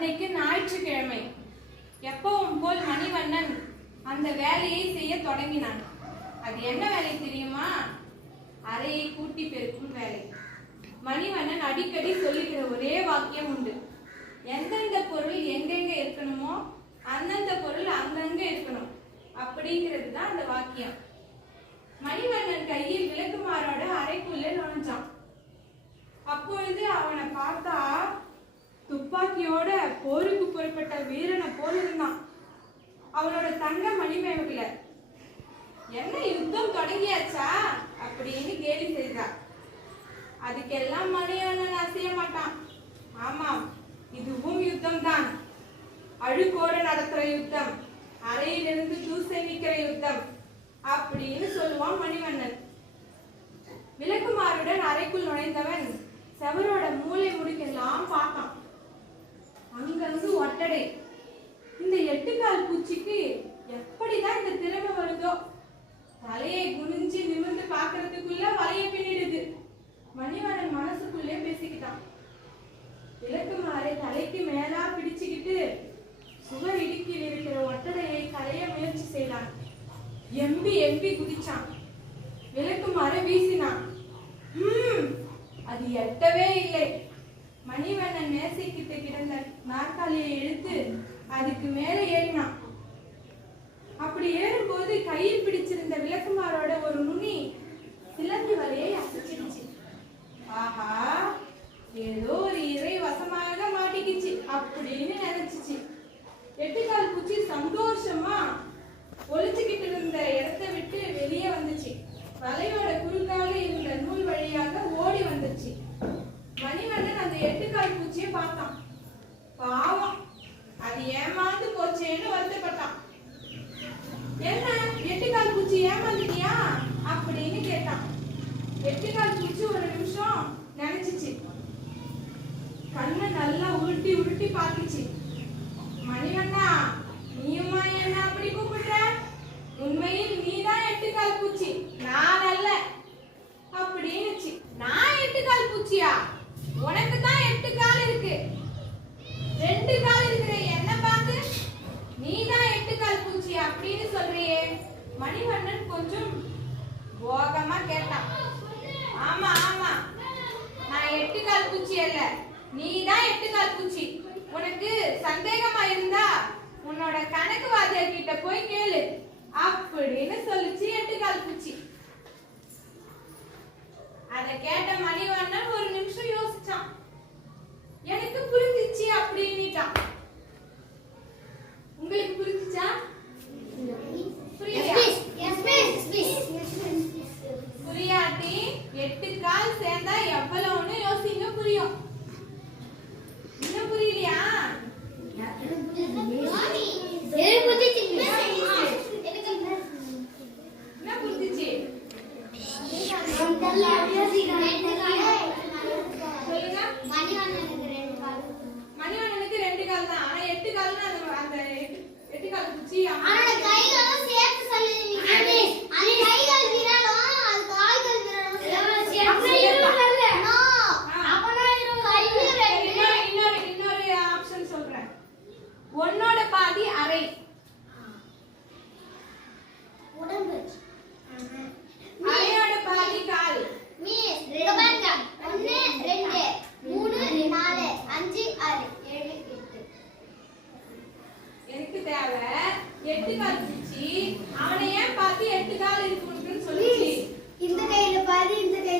அன்னைக்கு ஞாயிற்றுக்கிழமை. எப்பவும் போல் மணிவண்ணன் அந்த வேலையை செய்ய தொடங்கினான். அது என்ன வேலை தெரியுமா? அறையை கூட்டி பெருக்கும் வேலை. மணிவண்ணன் அடிக்கடி சொல்லுகிற ஒரே வாக்கியம் உண்டு. எந்தெந்த பொருள் எங்கெங்க இருக்கணுமோ அந்தந்த பொருள் அங்கங்க இருக்கணும். அப்படிங்கிறது தான் அந்த வாக்கியம். மணிவண்ணன் கையில் விளக்குமாரோட அறைக்குள்ளே நுழைஞ்சான் அப்பொழுது அவனை பார்த்தா துப்பாக்கியோட போருக்கு புறப்பட்ட வீரனை போல இருந்தான் அவனோட தங்க மணிமேகல. என்ன யுத்தம் தொடங்கியாச்சா? அப்படின்னு கேலி செய்தார். அதுக்கெல்லாம் மணிவண்ணன் அசைய மாட்டான். ஆமாம் இதுவும் யுத்தம் தான் அழுக்கோட நடத்துற யுத்தம் அறையிலிருந்து தூசை நிக்கிற யுத்தம் அப்படின்னு சொல்லுவான் மணிவண்ணன். விளக்குமாருடன் அறைக்குள் நுழைந்தவன் செவரோட மூளை முடிக்கெல்லாம் பார்த்து அங்கங்கு இந்த எட்டுக்கால் பூச்சிக்கு எப்படிதான் இந்த திறமை வருதோ? தலையை குனிஞ்சு நிமிர்ந்து பாக்குறதுக்குள்ள வலைய பின்னிடுது. மணிவண்ணன் மனசுக்குள்ளே பேசிக்கிட்டான். விளக்குமாறை தலைக்கு மேலா பிடிச்சுக்கிட்டு சுவர் இடுக்கில் இருக்கிற ஒட்டடையை களைய முயற்சி செய்தான். எம்பி எம்பி குதிச்சான். விளக்குமாற வீசினான். அது எட்டவே இல்லை. மணிவண்ணன் மேசைக்கிட்ட கிடந்த நாற்காலியை இழுத்து அதுக்கு மேலே ஏறினான். அப்படி ஏறும்போது கையில் பிடிச்சிருந்த விளக்குமாரோட ஒரு நுனி சிலந்தி வலையை அசைச்சிருச்சு ஆஹா ஏதோ ஒரு இறை வசமாக மாட்டிக்கிச்சு அப்படின்னு நினைச்சிச்சு. எட்டுக்கால் பூச்சி சந்தோஷமா ஒளிச்சுக்கிட்டு இருந்த இடத்தை விட்டு அது ஏமாந்து போச்சேன்னு வருத்தப்பட்டான். என்ன? எட்டுக்கால் பூச்சி ஏமாந்துட்டியா? அப்படின்னு கேட்டான். எட்டுக்கால் பூச்சி ஒரு நிமிஷம் நினைச்சிச்சு கண்ணை நல்லா உருட்டி உருட்டி பார்த்துச்சு. மணிவண்ணா நீயுமா என்ன அப்படி கூப்பிடுற உண்மையில் நீதான் எட்டுக்கால் பூச்சி நான் அல்ல அப்படின்னுச்சு நான் எட்டுக்கால் பூச்சியா உனக்கு தான் எட்டு கால் இருக்கு ரெண்டு கால் இருக்கிற என்ன பார்த்து நீதான் எட்டு கால் பூச்சி அப்படின்னு சொல்றியே மணிவண்ணன் கொஞ்சம் போகமா கேட்டான். ஆமா ஆமா. நான் எட்டு கால் பூச்சி அல்ல. நீதான் எட்டு கால் பூச்சி. உனக்கு சந்தேகமா இருந்தா உன்னோட கணக்கு வாத்தியார் கிட்ட போய் கேளு. அப்படின்னு சொல்லுச்சு எட்டு கால் பூச்சி அத கேட்ட மணிவண்ணன் ஒரு நிமிஷம் யோசிச்சான் எனக்கு புரிஞ்சிச்சு அப்படின்னுட்டான் உங்களுக்கு புரிஞ்சிச்சா புரியலையா புரியாட்டி எட்டு கால் சேர்ந்தா எவ்வளவுன்னு யோசிங்க புரியும். தேவை. எட்டு கால் இருந்துச்சு அவனை ஏன் பார்த்து எட்டு கால் இருக்குன்னு சொல்லிச்சு. இந்த கையில பாரு இந்த கையில